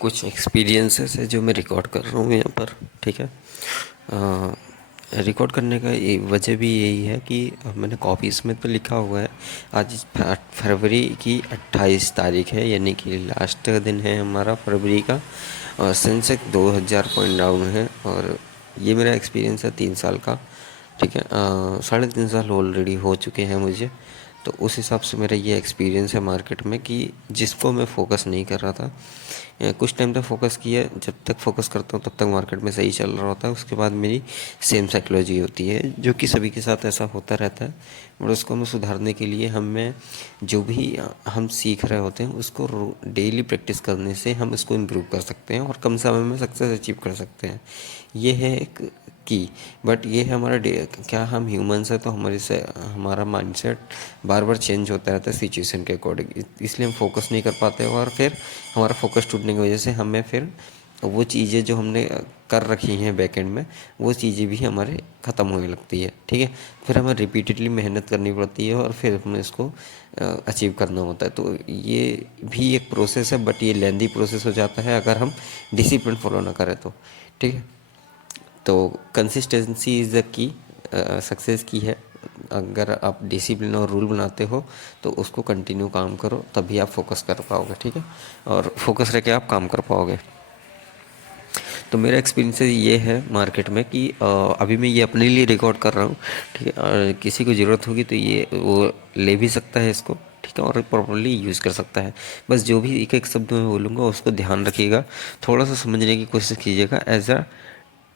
कुछ एक्सपीरियंसेस है जो मैं रिकॉर्ड कर रहा हूँ यहाँ पर। ठीक है। रिकॉर्ड करने का वजह भी यही है कि मैंने कॉपीज़ में तो लिखा हुआ है। आज फरवरी की 28 तारीख है, यानी कि लास्ट दिन है हमारा फरवरी का। और सेंसेक्स 2000 पॉइंट डाउन है। और ये मेरा एक्सपीरियंस है 3 साल का। ठीक है। 3.5 साल ऑलरेडी हो चुके हैं मुझे। तो उस हिसाब से मेरा ये एक्सपीरियंस है मार्केट में कि जिसको मैं फोकस नहीं कर रहा था, कुछ टाइम तक फोकस किया। जब तक फोकस करता हूँ तब तक मार्केट में सही चल रहा होता है। उसके बाद मेरी सेम साइकोलॉजी होती है, जो कि सभी के साथ ऐसा होता रहता है। और उसको हमें सुधारने के लिए हमें जो भी हम सीख रहे होते हैं उसको डेली प्रैक्टिस करने से हम इसको इम्प्रूव कर सकते हैं और कम समय में सक्सेस अचीव कर सकते हैं। ये है एक की। बट ये है हमारा क्या हम ह्यूमंस है तो हमारे से हमारा माइंडसेट बार बार चेंज होता रहता है सिचुएशन के अकॉर्डिंग, इसलिए हम फोकस नहीं कर पाते और फिर हमारा फोकस टूटने की वजह से हमें फिर वो चीज़ें जो हमने कर रखी हैं बैकएंड में, वो चीज़ें भी हमारे ख़त्म होने लगती है। ठीक है। फिर हमें रिपीटेडली मेहनत करनी पड़ती है और फिर हमें इसको अचीव करना होता है। तो ये भी एक प्रोसेस है, बट ये लेंदी प्रोसेस हो जाता है अगर हम डिसिप्लिन फॉलो ना करें तो। ठीक है। तो consistency is the key success की है। अगर आप डिसिप्लिन और रूल बनाते हो तो उसको कंटिन्यू काम करो, तभी आप फोकस कर पाओगे। ठीक है। और फोकस रह के आप काम कर पाओगे। तो मेरा एक्सपीरियंस ये है मार्केट में कि अभी मैं ये अपने लिए रिकॉर्ड कर रहा हूँ। ठीक है। और किसी को ज़रूरत होगी तो ये वो ले भी सकता है इसको। ठीक है। और प्रॉपर्ली यूज़ कर सकता है। बस जो भी एक एक शब्द मैं बोलूँगा उसको ध्यान रखिएगा, थोड़ा सा समझने की कोशिश कीजिएगा एज अ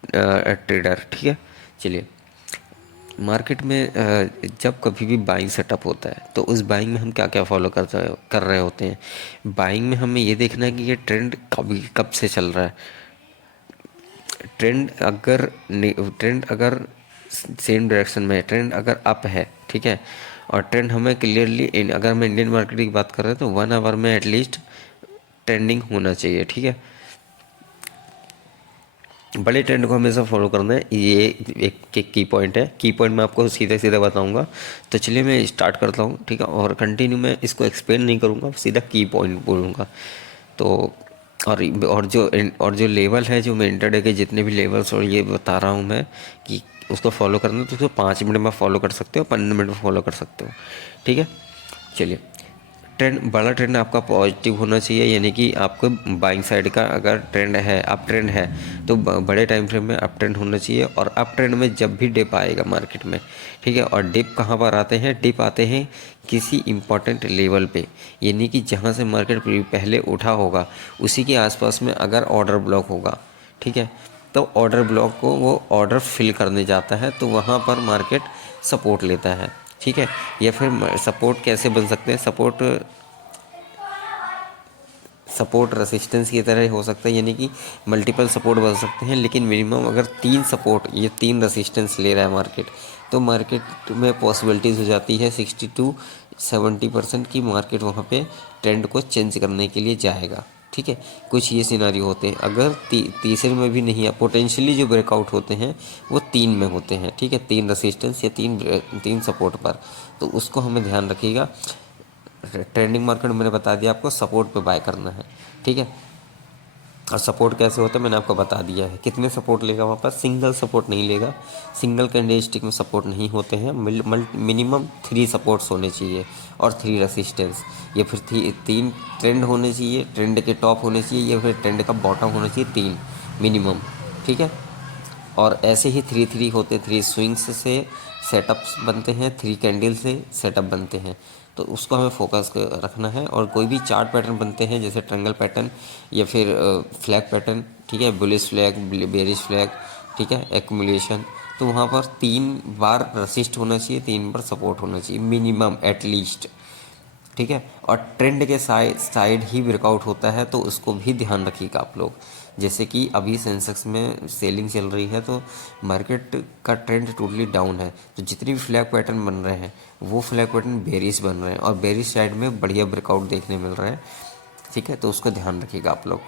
ट्रेडर। ठीक है। चलिए, मार्केट में जब कभी भी बाइंग सेटअप होता है तो उस बाइंग में हम क्या क्या फॉलो कर रहे होते हैं। बाइंग में हमें ये देखना है कि ये ट्रेंड कब से चल रहा है। ट्रेंड अगर सेम डायरेक्शन में है, ट्रेंड अगर अप है, ठीक है, और ट्रेंड हमें क्लियरली, अगर हम इंडियन मार्केट की बात कर रहे हैं तो 1 आवर में एटलीस्ट ट्रेंडिंग होना चाहिए। ठीक है। बड़े ट्रेंड को हमेशा फॉलो करना है, ये एक की पॉइंट है। की पॉइंट मैं आपको सीधे सीधे बताऊंगा। तो चलिए मैं स्टार्ट करता हूँ। ठीक है। और कंटिन्यू मैं इसको एक्सप्लेन नहीं करूँगा, सीधा की पॉइंट बोलूँगा। तो और और जो लेवल है, जो मैं इंटरडे के जितने भी लेवल्स और ये बता रहा हूँ मैं कि उसको फॉलो करना है, तो उसको 5 मिनट में फॉलो कर सकते हो, 15 मिनट में फॉलो कर सकते हो। ठीक है। चलिए, बड़ा ट्रेंड आपका पॉजिटिव होना चाहिए, यानी कि आपको बाइंग साइड का अगर ट्रेंड है, अप ट्रेंड है, तो बड़े टाइम फ्रेम में अप ट्रेंड होना चाहिए। और अप ट्रेंड में जब भी डिप आएगा मार्केट में, ठीक है, और डिप कहाँ पर आते हैं, डिप आते हैं किसी इम्पोर्टेंट लेवल पे, यानी कि जहाँ से मार्केट पहले उठा होगा उसी के आसपास में अगर ऑर्डर ब्लॉक होगा, ठीक है, तो ऑर्डर ब्लॉक को वो ऑर्डर फिल करने जाता है, तो वहाँ पर मार्केट सपोर्ट लेता है। ठीक है। या फिर सपोर्ट कैसे बन सकते हैं, सपोर्ट रेसिस्टेंस की तरह हो सकता है, यानी कि मल्टीपल सपोर्ट बन सकते हैं, लेकिन मिनिमम अगर 3 सपोर्ट, ये 3 रेसिस्टेंस ले रहा है मार्केट, तो मार्केट में पॉसिबिलिटीज़ हो जाती है 60 to 70% की मार्केट वहाँ पे ट्रेंड को चेंज करने के लिए जाएगा। ठीक है। कुछ ये सिनारियो होते हैं। अगर तीसरे में भी नहीं है, पोटेंशियली जो ब्रेकआउट होते हैं वो 3 में होते हैं। ठीक है। 3 रेसिस्टेंस या तीन सपोर्ट पर, तो उसको हमें ध्यान रखिएगा। ट्रेंडिंग मार्केट मैंने बता दिया आपको, सपोर्ट पे बाय करना है। ठीक है। और सपोर्ट कैसे होता है मैंने आपको बता दिया है। कितने सपोर्ट लेगा वहाँ पर, सिंगल सपोर्ट नहीं लेगा, सिंगल कैंडलस्टिक में सपोर्ट नहीं होते हैं, मिनिमम 3 सपोर्ट्स होने चाहिए और 3 रेसिस्टेंस, या फिर 3 ट्रेंड होने चाहिए, ट्रेंड के टॉप होने चाहिए, या फिर ट्रेंड का बॉटम होना चाहिए, 3 मिनिमम। ठीक है। और ऐसे ही 3 3 होते, 3 स्विंग्स से सेटअप्स बनते हैं, 3 कैंडल से सेटअप बनते हैं। तो उसको हमें फोकस रखना है। और कोई भी चार्ट पैटर्न बनते हैं जैसे ट्रायंगल पैटर्न या फिर फ्लैग पैटर्न, ठीक है, बुलिश फ्लैग, बेरिश फ्लैग, ठीक है, एक्यूमुलेशन, तो वहाँ पर 3 बार रसिस्ट होना चाहिए, 3 बार सपोर्ट होना चाहिए मिनिमम एटलीस्ट। ठीक है। और ट्रेंड के साइड ही ब्रेकआउट होता है, तो उसको भी ध्यान रखिएगा आप लोग। जैसे कि अभी सेंसेक्स में सेलिंग चल रही है, तो मार्केट का ट्रेंड टोटली डाउन है, तो जितने भी फ्लैग पैटर्न बन रहे हैं वो फ्लैग पैटर्न बेरिश बन रहे हैं और बेरिश साइड में बढ़िया ब्रेकआउट देखने मिल रहा है। ठीक है। तो उसको ध्यान रखिएगा आप लोग।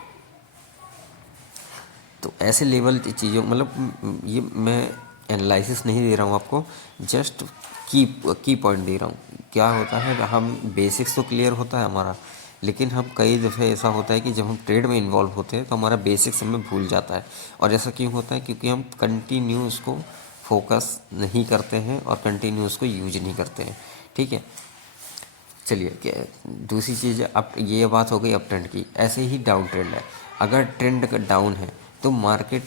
तो ऐसे लेवल चीज़ों, मतलब ये मैं एनालिसिस नहीं दे रहा हूँ आपको, जस्ट की पॉइंट दे रहा हूँ। क्या होता है, हम बेसिक्स तो क्लियर होता है हमारा, लेकिन हम कई दफ़े ऐसा होता है कि जब हम ट्रेड में इन्वॉल्व होते हैं तो हमारा बेसिक्स हमें भूल जाता है। और ऐसा क्यों होता है? क्योंकि हम कंटिन्यू उसको फोकस नहीं करते हैं और कंटिन्यू उसको यूज नहीं करते हैं। ठीक है, चलिए क्या दूसरी चीज़, अब ये बात हो गई अप ट्रेंड की। ऐसे ही डाउन ट्रेंड है। अगर ट्रेंड डाउन है तो मार्केट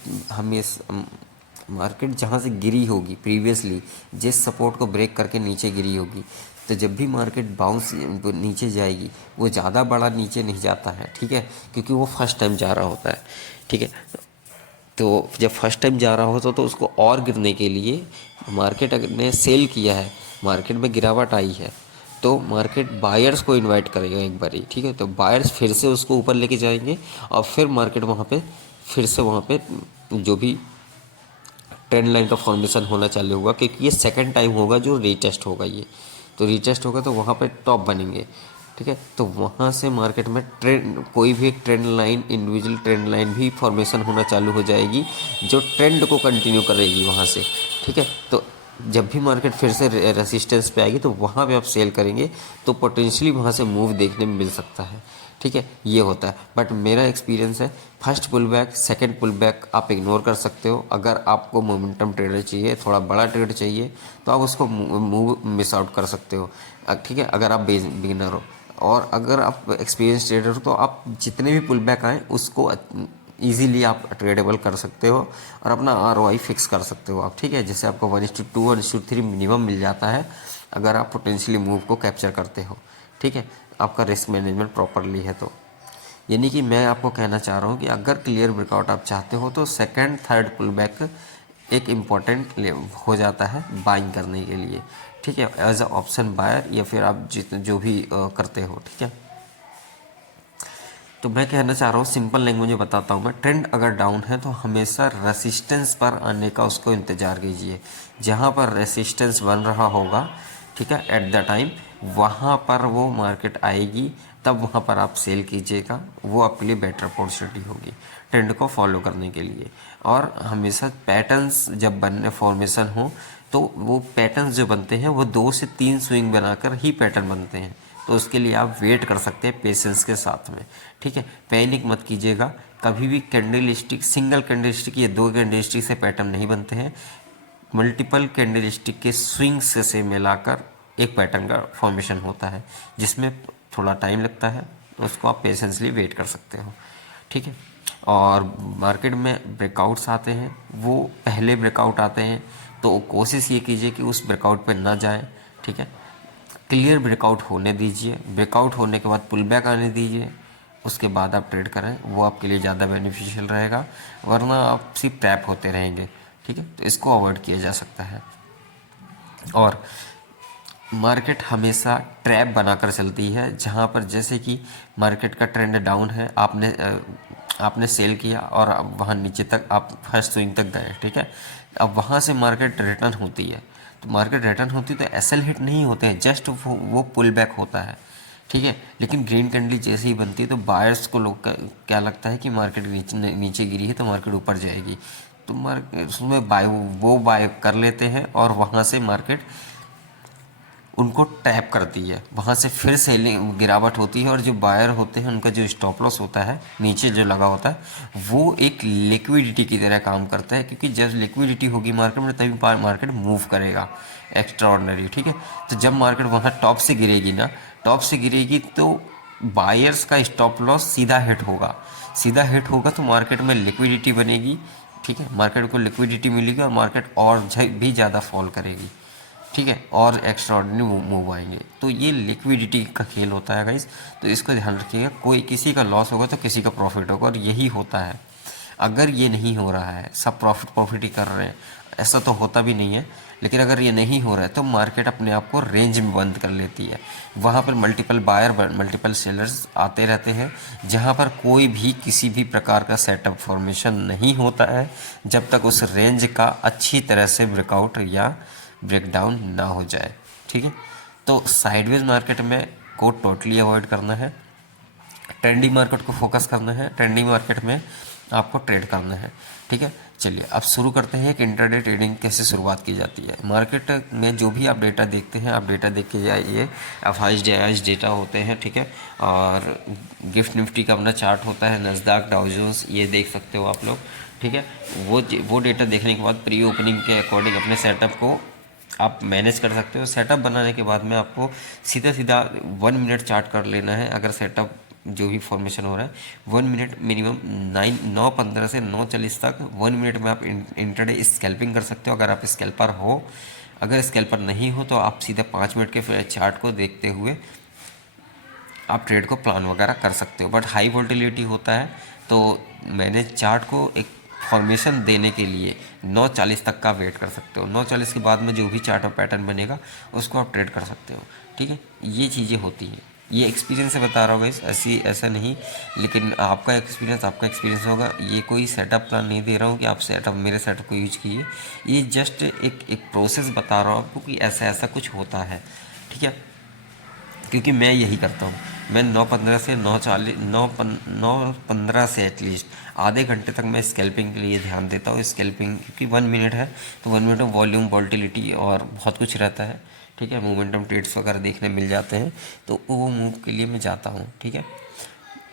जहाँ से गिरी होगी प्रीवियसली, जिस सपोर्ट को ब्रेक करके नीचे गिरी होगी, तो जब भी मार्केट बाउंस नीचे जाएगी वो ज़्यादा बड़ा नीचे नहीं जाता है। ठीक है, क्योंकि वो फर्स्ट टाइम जा रहा होता है। ठीक है, तो जब फर्स्ट टाइम जा रहा होता तो उसको और गिरने के लिए मार्केट अगर ने सेल किया है, मार्केट में गिरावट आई है, तो मार्केट बायर्स को इनवाइट करेगा एक बारी। ठीक है, तो बायर्स फिर से उसको ऊपर लेके जाएंगे और फिर मार्केट वहाँ पे फिर से वहाँ पे जो भी ट्रेंड लाइन का फॉर्मेशन होना चालू होगा, क्योंकि ये सेकंड टाइम होगा जो रीटेस्ट होगा। ये तो रीटेस्ट होगा तो वहाँ पे टॉप बनेंगे। ठीक है, तो वहाँ से मार्केट में ट्रेंड, कोई भी एक trend line, individual trend line भी फॉर्मेशन होना चालू हो जाएगी जो ट्रेंड को कंटिन्यू करेगी वहाँ से। ठीक है, तो जब भी मार्केट फिर से रेसिस्टेंस पे आएगी तो वहाँ पे आप सेल करेंगे तो पोटेंशियली वहाँ से मूव देखने में मिल सकता है। ठीक है, ये होता है। बट मेरा एक्सपीरियंस है, first pull back, second pull back आप इग्नोर कर सकते हो। अगर आपको मोमेंटम ट्रेडर चाहिए, थोड़ा बड़ा ट्रेड चाहिए, तो आप उसको मूव मिस आउट कर सकते हो। ठीक है, अगर आप बिगिनर हो। और अगर आप एक्सपीरियंस ट्रेडर हो तो आप जितने भी पुल बैक आएँ उसको ईजीली आप ट्रेडेबल कर सकते हो और अपना ROI फिक्स कर सकते हो आप। ठीक है, जैसे आपको 1:2 1:3 मिनिमम मिल जाता है अगर आप पोटेंशियली मूव को कैप्चर करते हो। ठीक है, आपका रिस्क मैनेजमेंट प्रॉपरली है तो। यानी कि मैं आपको कहना चाह रहा हूँ कि अगर क्लियर ब्रेकआउट आप चाहते हो तो सेकंड थर्ड पुल बैक एक इम्पॉर्टेंट हो जाता है बाइंग करने के लिए। ठीक है, एज अ ऑप्शन बायर, या फिर आप जो भी करते हो। ठीक है, तो मैं कहना चाह रहा हूँ, सिंपल लैंग्वेज में बताता हूँ मैं, ट्रेंड अगर डाउन है तो हमेशा रेसिस्टेंस पर आने का उसको इंतज़ार कीजिए। जहाँ पर रेसिस्टेंस बन रहा होगा, ठीक है, एट द टाइम वहाँ पर वो मार्केट आएगी, तब वहाँ पर आप सेल कीजिएगा। वो आपके लिए बेटर अपॉर्चुनिटी होगी ट्रेंड को फॉलो करने के लिए। और हमेशा पैटर्न्स जब बनने फॉर्मेशन हो तो वो पैटर्न्स जो बनते हैं वो 2 से 3 स्विंग बनाकर ही पैटर्न बनते हैं। तो उसके लिए आप वेट कर सकते हैं पेशेंस के साथ में। ठीक है, पैनिक मत कीजिएगा कभी भी। Candle stick, single candle stick या 2 कैंडल स्टिक से पैटर्न नहीं बनते हैं। मल्टीपल कैंडल स्टिक के स्विंग्स से मिलाकर एक पैटर्न का फॉर्मेशन होता है, जिसमें थोड़ा टाइम लगता है, उसको आप पेशेंसली वेट कर सकते हो। ठीक है, और मार्केट में ब्रेकआउट्स आते हैं, वो पहले ब्रेकआउट आते हैं तो कोशिश ये कीजिए कि उस ब्रेकआउट पे ना जाएं। ठीक है, क्लियर ब्रेकआउट होने दीजिए, ब्रेकआउट होने के बाद पुल बैक आने दीजिए, उसके बाद आप ट्रेड करें, वो आपके लिए ज़्यादा बेनिफिशियल रहेगा। वरना आप सिर्फ ट्रैप होते रहेंगे। ठीक है, तो इसको अवॉइड किया जा सकता है। और मार्केट हमेशा ट्रैप बनाकर चलती है, जहाँ पर जैसे कि मार्केट का ट्रेंड डाउन है, आपने सेल किया और अब वहाँ नीचे तक आप फर्स्ट स्विंग तक गए। ठीक है, अब वहाँ से मार्केट रिटर्न होती है, तो मार्केट रिटर्न होती है तो एसएल हिट नहीं होते हैं, जस्ट वो पुल बैक होता है। ठीक है, लेकिन ग्रीन कैंडल जैसे ही बनती है तो बायर्स को लोग क्या लगता है कि मार्केट नीचे गिरी है तो मार्केट ऊपर जाएगी, तो मार्केट उसमें बाय कर लेते हैं और वहाँ से मार्केट उनको टैप करती है, वहाँ से फिर सेलिंग गिरावट होती है। और जो बायर होते हैं उनका जो स्टॉप लॉस होता है नीचे जो लगा होता है वो एक लिक्विडिटी की तरह काम करता है, क्योंकि जब लिक्विडिटी होगी मार्केट में तभी मार्केट मूव करेगा एक्स्ट्रा ऑर्डनरी। ठीक है, तो जब मार्केट वहाँ टॉप से गिरेगी ना, टॉप से गिरेगी तो बायर्स का स्टॉप लॉस सीधा हिट होगा, सीधा हिट होगा तो मार्केट में लिक्विडिटी बनेगी। ठीक है, मार्केट को लिक्विडिटी मिलेगी और मार्केट और भी ज़्यादा फॉल करेगी। ठीक है, और एक्स्ट्रा ऑर्डिनरी मूव आएंगे। तो ये लिक्विडिटी का खेल होता है गाइस, तो इसको ध्यान रखिएगा। कोई किसी का लॉस होगा तो किसी का प्रॉफिट होगा, और यही होता है। अगर ये नहीं हो रहा है, सब प्रॉफिट ही कर रहे हैं, ऐसा तो होता भी नहीं है, लेकिन अगर ये नहीं हो रहा है तो मार्केट अपने आप को रेंज में बंद कर लेती है। वहाँ पर मल्टीपल बायर मल्टीपल सेलर्स आते रहते हैं, जहाँ पर कोई भी किसी भी प्रकार का सेटअप फॉर्मेशन नहीं होता है जब तक उस रेंज का अच्छी तरह से ब्रेकआउट या ब्रेकडाउन ना हो जाए। ठीक है, तो साइडवेज मार्केट में को टोटली अवॉइड करना है। ट्रेंडी मार्केट को फोकस करना है, ट्रेंडी मार्केट में आपको ट्रेड करना है। ठीक है, चलिए अब शुरू करते हैं कि इंट्राडे ट्रेडिंग कैसे शुरुआत की जाती है। मार्केट में जो भी आप डेटा देखते हैं, आप डेटा देख के जाइए। एफ डेटा होते हैं, ठीक है, और गिफ्ट निफ्टी का अपना चार्ट होता है, नस्दाक, डाउ जोन्स, ये देख सकते हो आप लोग। ठीक है, वो डेटा देखने के बाद प्री ओपनिंग के अकॉर्डिंग अपने सेटअप को आप मैनेज कर सकते हो। सेटअप बनाने के बाद में आपको सीधा सीधा 1 मिनट चार्ट कर लेना है। अगर सेटअप जो भी फॉर्मेशन हो रहा है 1 मिनट मिनिमम 9:15 से 9:40 तक 1 मिनट में आप इंट्राडे स्कैल्पिंग कर सकते हो। अगर आप स्कैल्पर हो, अगर स्कैल्पर नहीं हो तो आप सीधा 5 मिनट के चार्ट को देखते हुए आप ट्रेड को प्लान वगैरह कर सकते हो। बट हाई वोल्टिलिटी होता है, तो मैंने चार्ट को एक फॉर्मेशन देने के लिए 9:40 तक का वेट कर सकते हो। 9:40 के बाद में जो भी चार्ट और पैटर्न बनेगा उसको आप ट्रेड कर सकते हो। ठीक है, ये चीज़ें होती हैं, ये एक्सपीरियंस से बता रहा हूँ गाइस, ऐसा नहीं, लेकिन आपका एक्सपीरियंस होगा। ये कोई सेटअप प्लान नहीं दे रहा हूँ कि आप मेरे सेटअप को यूज कीजिए। ये जस्ट एक प्रोसेस बता रहा हूँ आपको कि ऐसा ऐसा कुछ होता है। ठीक है, क्योंकि मैं यही करता हूँ। मैं 9:15 से 9:15 से एटलीस्ट आधे घंटे तक मैं स्कैल्पिंग के लिए ध्यान देता हूँ। स्कैल्पिंग क्योंकि 1 मिनट है, तो 1 मिनट में वॉल्यूम, वॉल्टिलिटी और बहुत कुछ रहता है। ठीक है, मोमेंटम ट्रेड्स वगैरह देखने मिल जाते हैं, तो वो मूव के लिए मैं जाता हूँ। ठीक है,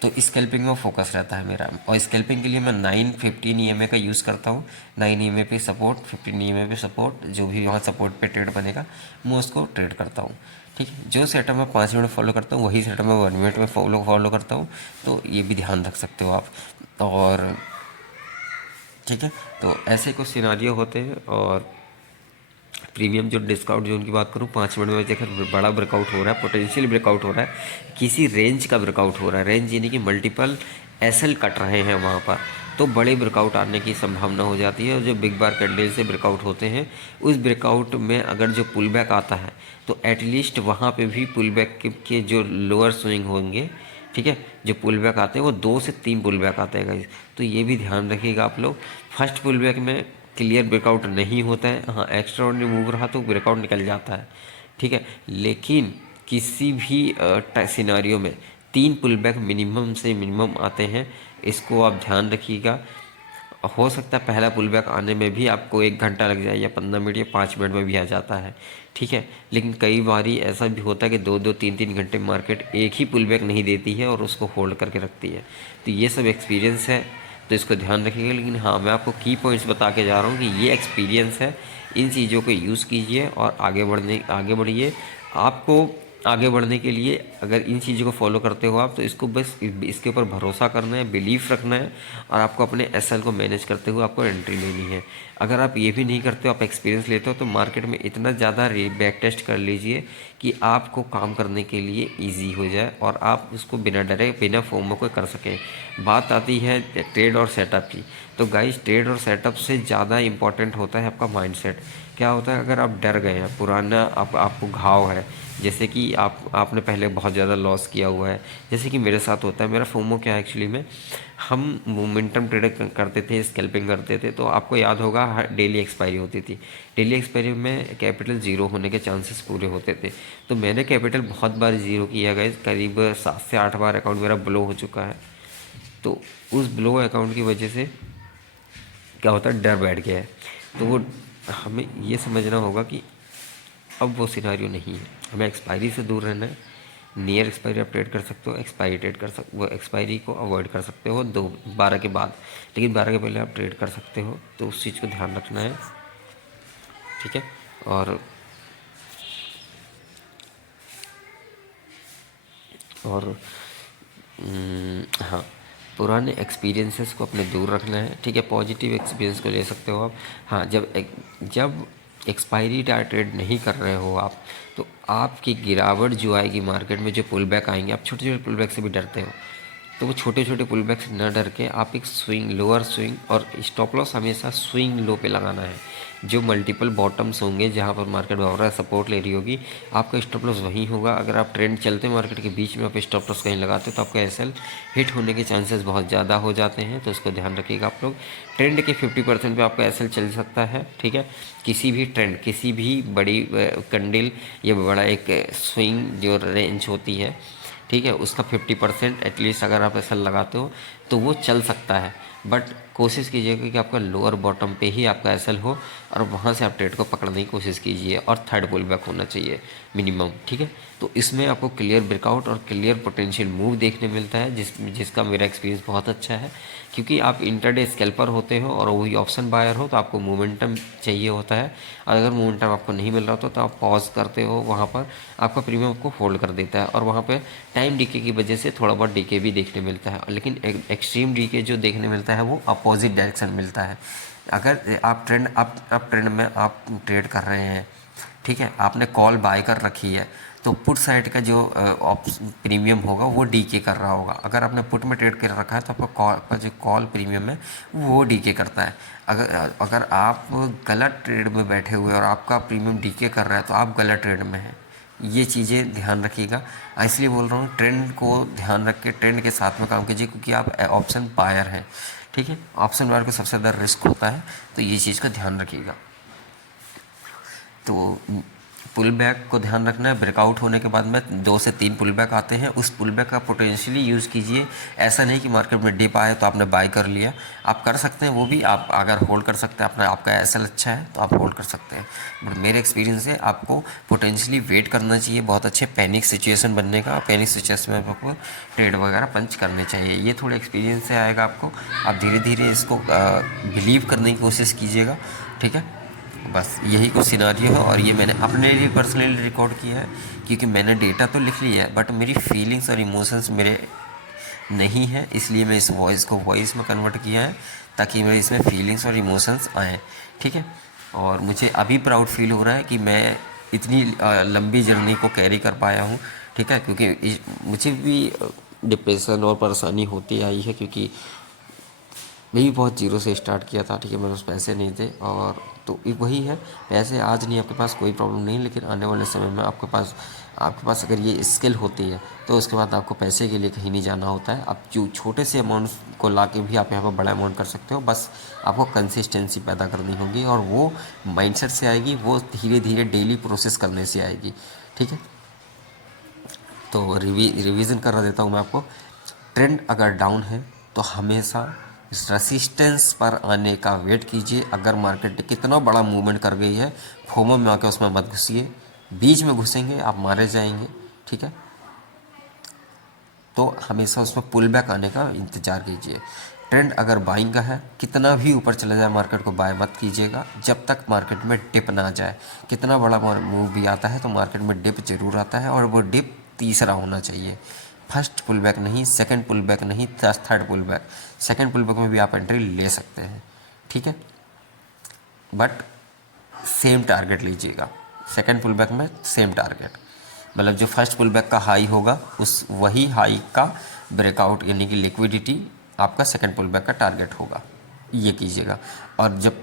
तो स्कैल्पिंग में फोकस रहता है मेरा। और स्कैल्पिंग के लिए मैं 9:15 EMA का यूज़ करता हूँ। 9 EMA पे सपोर्ट, 15 EMA पे सपोर्ट, जो भी वहाँ सपोर्ट पे ट्रेड बनेगा मैं उसको ट्रेड करता हूँ। ठीक है, जो सेटअप मैं 5 मिनट फॉलो करता हूँ वही सेटअप मैं 1 मिनट में फॉलो करता हूँ। तो ये भी ध्यान रख सकते हो आप। और ठीक है, तो ऐसे कुछ सिनारियो होते हैं। और प्रीमियम जो डिस्काउंट जोन की बात करूँ, 5 मिनट में देखकर बड़ा ब्रेकआउट हो रहा है, पोटेंशियल ब्रेकआउट हो रहा है, किसी रेंज का ब्रेकआउट हो रहा है। रेंज यानी कि मल्टीपल एसएल कट रहे हैं वहाँ पर, तो बड़े ब्रेकआउट आने की संभावना हो जाती है। और जो बिग बार कैंडल से ब्रेकआउट होते हैं, उस ब्रेकआउट में अगर जो पुल बैक आता है तो एटलीस्ट वहाँ पे भी पुल बैक के जो लोअर स्विंग होंगे, ठीक है, जो पुल बैक आते हैं वो 2 से 3 पुल बैक आते हैं गाइस। तो ये भी ध्यान रखिएगा आप लोग। फर्स्ट पुल बैक में क्लियर ब्रेकआउट नहीं होता है, हाँ एक्स्ट्रा ऑर्डिनरी मूव रहा तो ब्रेकआउट निकल जाता है। ठीक है, लेकिन किसी भी सिनारियो में 3 पुल बैक मिनिमम से मिनिमम आते हैं, इसको आप ध्यान रखिएगा। हो सकता है पहला पुल बैक आने में भी आपको 1 घंटा लग जाए, या 15 मिनट या 5 मिनट में भी आ जाता है। ठीक है, लेकिन कई बारी ऐसा भी होता है कि 2-2, 3-3 घंटे मार्केट एक ही पुल बैक नहीं देती है और उसको होल्ड करके रखती है। तो ये सब एक्सपीरियंस है, तो इसको ध्यान रखिएगा। लेकिन हाँ, मैं आपको की पॉइंट्स बता के जा रहा हूँ कि ये एक्सपीरियंस है, इन चीज़ों को यूज़ कीजिए और आगे बढ़िए। आपको आगे बढ़ने के लिए अगर इन चीज़ों को फॉलो करते हो आप, तो इसको बस इसके ऊपर भरोसा करना है, बिलीफ रखना है, और आपको अपने एसएल को मैनेज करते हुए आपको एंट्री लेनी है। अगर आप ये भी नहीं करते हो, आप एक्सपीरियंस लेते हो, तो मार्केट में इतना ज़्यादा बैक टेस्ट कर लीजिए कि आपको काम करने के लिए ईजी हो जाए और आप उसको बिना डरे, बिना फोमो को कर सकें। बात आती है ट्रेड और सेटअप की, तो गाइस ट्रेड और सेटअप से ज़्यादा इंपॉर्टेंट होता है आपका माइंडसेट। क्या होता है, अगर आप डर गए हैं, पुराना आपको घाव है, जैसे कि आपने पहले बहुत ज़्यादा लॉस किया हुआ है, जैसे कि मेरे साथ होता है। मेरा फोमो क्या है एक्चुअली में, हम मोमेंटम ट्रेड करते थे, स्कैल्पिंग करते थे, तो आपको याद होगा डेली एक्सपायरी होती थी। डेली एक्सपायरी में कैपिटल ज़ीरो होने के चांसेस पूरे होते थे। तो मैंने कैपिटल बहुत बार ज़ीरो किया गया, करीब 7 से 8 बार अकाउंट मेरा ब्लो हो चुका है। तो उस ब्लो अकाउंट की वजह से क्या होता है, डर बैठ गया है। तो वो हमें ये समझना होगा कि अब वो सिनारियो नहीं है, हमें एक्सपायरी से दूर रहना है। नियर एक्सपायरी आप ट्रेड कर सकते हो, एक्सपायरी ट्रेड कर सकते वो एक्सपायरी को अवॉइड कर सकते हो 12 के बाद, लेकिन 12 के पहले आप ट्रेड कर सकते हो। तो उस चीज़ को ध्यान रखना है। ठीक है, और हाँ, पुराने एक्सपीरियंसेस को अपने दूर रखना है। ठीक है, पॉजिटिव एक्सपीरियंस को ले सकते हो आप। हाँ, जब एक्सपायरी ट्रेड नहीं कर रहे हो आप, तो आपकी गिरावट जो आएगी मार्केट में, जो पुल बैक आएंगे, आप छोटे छोटे पुल बैक से भी डरते हो, तो वो छोटे छोटे पुल बैक से न डर के आप एक स्विंग, लोअर स्विंग, और स्टॉप लॉस हमेशा स्विंग लो पे लगाना है। जो मल्टीपल बॉटम्स होंगे जहाँ पर मार्केट बढ़ रहा है, सपोर्ट ले रही होगी, आपका स्टॉप लॉस वहीं होगा। अगर आप ट्रेंड चलते मार्केट के बीच में आप स्टॉप लॉस कहीं लगाते हो, तो आपका एसएल हिट होने के चांसेस बहुत ज़्यादा हो जाते हैं। तो इसको ध्यान रखिएगा आप लोग। ट्रेंड के 50% पे आपका एसएल चल सकता है। ठीक है, किसी भी ट्रेंड, किसी भी बड़ी कैंडल या बड़ा एक स्विंग जो रेंज होती है, ठीक है, उसका 50% एटलीस्ट अगर आप ऐसा लगाते हो तो वो चल सकता है। बट कोशिश कीजिएगा कि आपका लोअर बॉटम पे ही आपका एसएल हो और वहाँ से आप ट्रेड को पकड़ने की कोशिश कीजिए, और थर्ड पुल बैक होना चाहिए मिनिमम। ठीक है, तो इसमें आपको क्लियर ब्रेकआउट और क्लियर पोटेंशियल मूव देखने मिलता है, जिसका मेरा एक्सपीरियंस बहुत अच्छा है। क्योंकि आप इंटरडे स्कैल्पर होते हो और वही ऑप्शन बायर हो, तो आपको मोमेंटम चाहिए होता है, और अगर मोमेंटम आपको नहीं मिल रहा होता तो आप पॉज करते हो, वहाँ पर आपका प्रीमियम आपको होल्ड कर देता है, और वहाँ पे टाइम डीके की वजह से थोड़ा बहुत डीके भी देखने मिलता है। लेकिन एक्सट्रीम डीके जो देखने मिलता है वो अपोजिट डायरेक्शन मिलता है। अगर आप ट्रेंड में आप ट्रेड कर रहे हैं, ठीक है, आपने कॉल बाय कर रखी है, तो पुट साइड का जो प्रीमियम होगा वो डीके कर रहा होगा। अगर आपने पुट में ट्रेड कर रखा है तो आपका कॉल का जो कॉल प्रीमियम है वो डीके करता है। अगर अगर आप गलत ट्रेड में बैठे हुए और आपका प्रीमियम डीके कर रहा है तो आप गलत ट्रेड में हैं। ये चीज़ें ध्यान रखिएगा। इसलिए बोल रहा हूँ ट्रेंड को ध्यान रख के ट्रेंड के साथ में काम कीजिए, क्योंकि आप ऑप्शन बायर हैं। ठीक है, ऑप्शन बायर को सबसे ज़्यादा रिस्क होता है, तो ये चीज़ का ध्यान रखिएगा। तो पुल बैक को ध्यान रखना है। ब्रेकआउट होने के बाद में 2 से 3 पुल बैक आते हैं, उस पुल बैक का पोटेंशियली यूज़ कीजिए। ऐसा नहीं कि मार्केट में डिप आए तो आपने बाय कर लिया, आप कर सकते हैं वो भी। आप अगर होल्ड कर सकते हैं, अपना आपका एसएल अच्छा है तो आप होल्ड कर सकते हैं। बट मेरे एक्सपीरियंस से आपको पोटेंशियली वेट करना चाहिए बहुत अच्छे पैनिक सिचुएशन बनने का। पैनिक सिचुएशन में आपको ट्रेड वगैरह पंच करने चाहिए। ये थोड़ा एक्सपीरियंस से आएगा आपको। आप धीरे धीरे इसको बिलीव करने की कोशिश कीजिएगा। ठीक है, बस यही कुछ सिनारियो है, और ये मैंने अपने लिए पर्सनली रिकॉर्ड किया है, क्योंकि मैंने डेटा तो लिख लिया है बट मेरी फीलिंग्स और इमोशंस मेरे नहीं है, इसलिए मैं इस वॉइस को वॉइस में कन्वर्ट किया है, ताकि मेरे इसमें फीलिंग्स और इमोशंस आएँ। ठीक है, और मुझे अभी प्राउड फील हो रहा है कि मैं इतनी लंबी जर्नी को कैरी कर पाया हूँ। ठीक है, क्योंकि मुझे भी डिप्रेशन और परेशानी होती आई है, क्योंकि मैं भी बहुत जीरो से स्टार्ट किया था। ठीक है, मेरे पास पैसे नहीं थे, और तो वही है, पैसे आज नहीं आपके पास कोई प्रॉब्लम नहीं, लेकिन आने वाले समय में आपके पास अगर ये स्किल होती है तो उसके बाद आपको पैसे के लिए कहीं नहीं जाना होता है। आप जो छोटे से अमाउंट को ला के भी आप यहाँ पर बड़ा अमाउंट कर सकते हो। बस आपको कंसिस्टेंसी पैदा करनी होगी, और वो माइंडसेट से आएगी, वो धीरे धीरे डेली प्रोसेस करने से आएगी। ठीक है, तो रिवीजन करा देता हूँ मैं आपको। ट्रेंड अगर डाउन है तो हमेशा रेसिस्टेंस पर आने का वेट कीजिए। अगर मार्केट कितना बड़ा मूवमेंट कर गई है, फोमो में आके उसमें मत घुसिए। बीच में घुसेंगे आप मारे जाएंगे। ठीक है, तो हमेशा उसमें पुल बैक आने का इंतज़ार कीजिए। ट्रेंड अगर बाइंग का है, कितना भी ऊपर चला जाए मार्केट को बाय मत कीजिएगा जब तक मार्केट में डिप ना जाए। कितना बड़ा मूव भी आता है तो मार्केट में डिप जरूर आता है, और वो डिप तीसरा होना चाहिए। फर्स्ट पुल बैक नहीं, सेकंड पुल बैक नहीं, third pull back. Second pull back में भी आप एंट्री ले सकते हैं। ठीक है, बट सेम टारगेट लीजिएगा। सेकंड पुल बैक में सेम टारगेट, मतलब जो फर्स्ट पुल बैक का हाई होगा उस वही हाई का ब्रेकआउट, यानी कि लिक्विडिटी आपका सेकंड पुल बैक का टारगेट होगा। ये कीजिएगा। और जब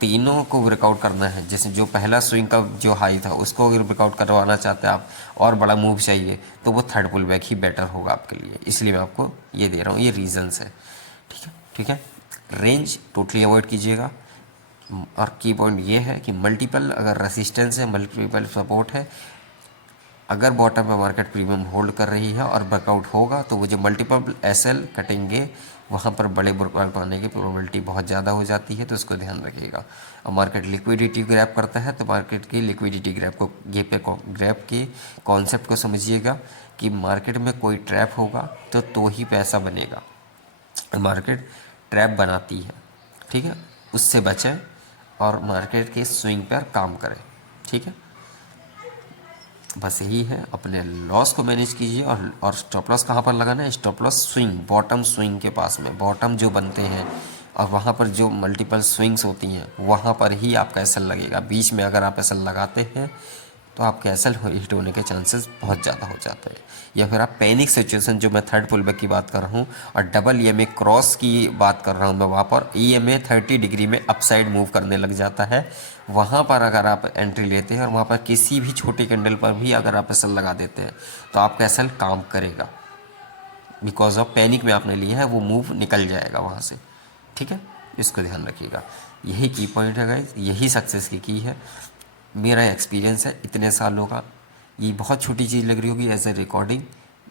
तीनों को ब्रेकआउट करना है, जैसे जो पहला स्विंग का जो हाई था उसको अगर ब्रेकआउट करवाना चाहते हैं आप और बड़ा मूव चाहिए, तो वो थर्ड पुल बैक ही बेटर होगा आपके लिए। इसलिए मैं आपको ये दे रहा हूँ, ये रीजंस है। ठीक है, ठीक है। रेंज टोटली अवॉइड कीजिएगा। और की पॉइंट ये है कि मल्टीपल अगर रेसिस्टेंस है, मल्टीपल सपोर्ट है, अगर बॉटम में मार्केट प्रीमियम होल्ड कर रही है और ब्रेकआउट होगा, तो वो जो मल्टीपल एसएल कटेंगे वहाँ पर बड़े ब्रेकआउट आने की प्रोबेबिलिटी बहुत ज़्यादा हो जाती है, तो उसको ध्यान रखिएगा। और मार्केट लिक्विडिटी ग्रैप करता है, तो मार्केट की लिक्विडिटी ग्रैप के कॉन्सेप्ट को समझिएगा कि मार्केट में कोई ट्रैप होगा तो ही पैसा बनेगा। मार्केट ट्रैप बनाती है, ठीक है, उससे बचें और मार्केट के स्विंग पर काम करें। ठीक है, बस यही है। अपने लॉस को मैनेज कीजिए। और स्टॉप लॉस कहाँ पर लगाना है? Stop loss swing, bottom swing के पास में, बॉटम जो बनते हैं और वहाँ पर जो मल्टीपल स्विंग्स होती हैं वहाँ पर ही आपका एसएल लगेगा। बीच में अगर आप एसएल लगाते हैं तो आपके एसएल हिट होने के चांसेस बहुत ज़्यादा हो जाते हैं। या फिर आप पैनिक सिचुएशन, जो मैं थर्ड पुल बैक की बात कर रहा हूँ और डबल ईएमए क्रॉस की बात कर रहा हूँ मैं, वहाँ पर ईएमए 30 डिग्री में अपसाइड मूव करने लग जाता है। वहाँ पर अगर आप एंट्री लेते हैं और वहाँ पर किसी भी छोटी कैंडल पर भी अगर आप एसएल लगा देते हैं तो आपका एसएल काम करेगा। बिकॉज ऑफ पैनिक में आपने लिया है, वो मूव निकल जाएगा वहाँ से। ठीक है, इसको ध्यान रखिएगा। यही की पॉइंट है गाइस, यही सक्सेस की है। मेरा एक्सपीरियंस है इतने सालों का। ये बहुत छोटी चीज़ लग रही होगी एज ए रिकॉर्डिंग,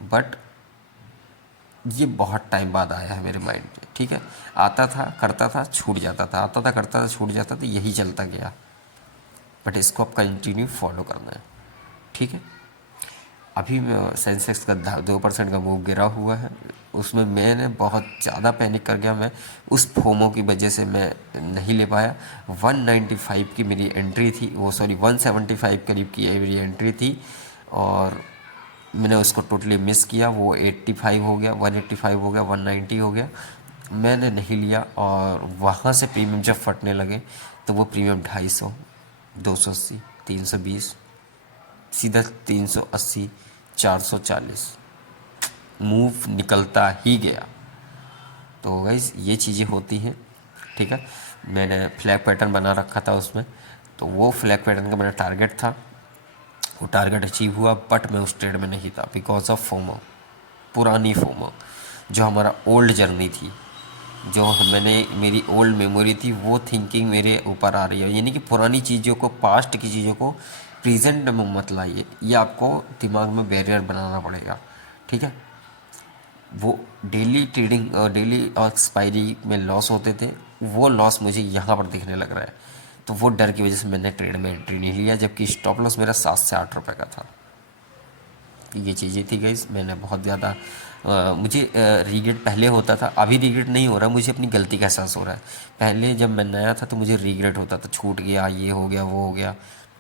बट ये बहुत टाइम बाद आया है मेरे माइंड में, ठीक है। आता था, करता था, छूट जाता था, आता था, करता था, छूट जाता था, यही चलता गया। बट इसको आप कंटिन्यू फॉलो करना है, ठीक है। अभी सेंसेक्स का 2% का मूव गिरा हुआ है, उसमें मैंने बहुत ज़्यादा पैनिक कर गया। मैं उस फोमो की वजह से मैं नहीं ले पाया। 195 की मेरी एंट्री थी, वो सॉरी 175 करीब की मेरी एंट्री थी, और मैंने उसको टोटली मिस किया। वो 85 हो गया, 185 हो गया, 190 हो गया, मैंने नहीं लिया। और वहाँ से प्रीमियम जब फटने लगे तो वो प्रीमियम 250, 280, 320, सीधा 380, 440 मूव निकलता ही गया। तो गाइस ये चीज़ें होती हैं, ठीक है। मैंने फ्लैग पैटर्न बना रखा था उसमें, तो वो फ्लैग पैटर्न का मेरा टारगेट था, वो टारगेट अचीव हुआ, बट मैं उस ट्रेड में नहीं था बिकॉज ऑफ फोमो, पुरानी फोमो, जो हमारा ओल्ड जर्नी थी, जो मैंने मेरी ओल्ड मेमोरी थी, वो थिंकिंग मेरे ऊपर आ रही है। यानी कि पुरानी चीज़ों को, पास्ट की चीज़ों को प्रेजेंट में मत लाइए, ये आपको दिमाग में बैरियर बनाना पड़ेगा, ठीक है। वो डेली ट्रेडिंग, डेली एक्सपायरी में लॉस होते थे, वो लॉस मुझे यहाँ पर दिखने लग रहा है। तो वो डर की वजह से मैंने ट्रेड में एंट्री नहीं लिया, जबकि स्टॉप लॉस मेरा 7 से 8 रुपये का था। ये चीज़ें थी गाइस, मैंने बहुत ज़्यादा मुझे रिग्रेट पहले होता था, अभी रिग्रेट नहीं हो रहा, मुझे अपनी गलती का एहसास हो रहा है। पहले जब मैं नया था तो मुझे रिग्रेट होता था, छूट गया, ये हो गया, वो हो गया।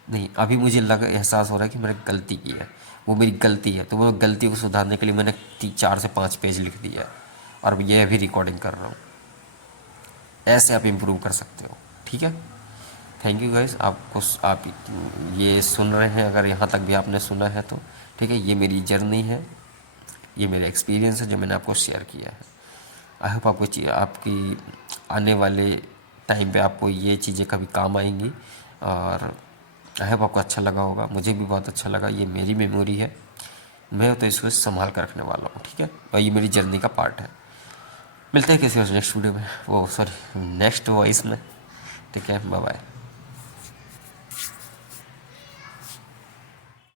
नहीं, अभी मुझे एहसास हो रहा है कि मैंने गलती की है, वो मेरी गलती है। तो वो गलती को सुधारने के लिए मैंने 4 से 5 पेज लिख दिया है, और अब ये अभी रिकॉर्डिंग कर रहा हूँ। ऐसे आप इम्प्रूव कर सकते हो, ठीक है। थैंक यू गाइस, आप ये सुन रहे हैं, अगर यहाँ तक भी आपने सुना है तो ठीक है। ये मेरी जर्नी है, ये मेरा एक्सपीरियंस है जो मैंने आपको शेयर किया है। आई होप आपकी आने वाले टाइम पे आपको ये चीज़ें कभी काम आएंगी, और आई होप आपको अच्छा लगा होगा। मुझे भी बहुत अच्छा लगा, ये मेरी मेमोरी है, मैं तो इसको संभाल कर रखने वाला हूँ, ठीक है। और ये मेरी जर्नी का पार्ट है। मिलते हैं किसी और नेक्स्ट वीडियो में, वो सॉरी नेक्स्ट वॉइस में, ठीक है। Bye bye.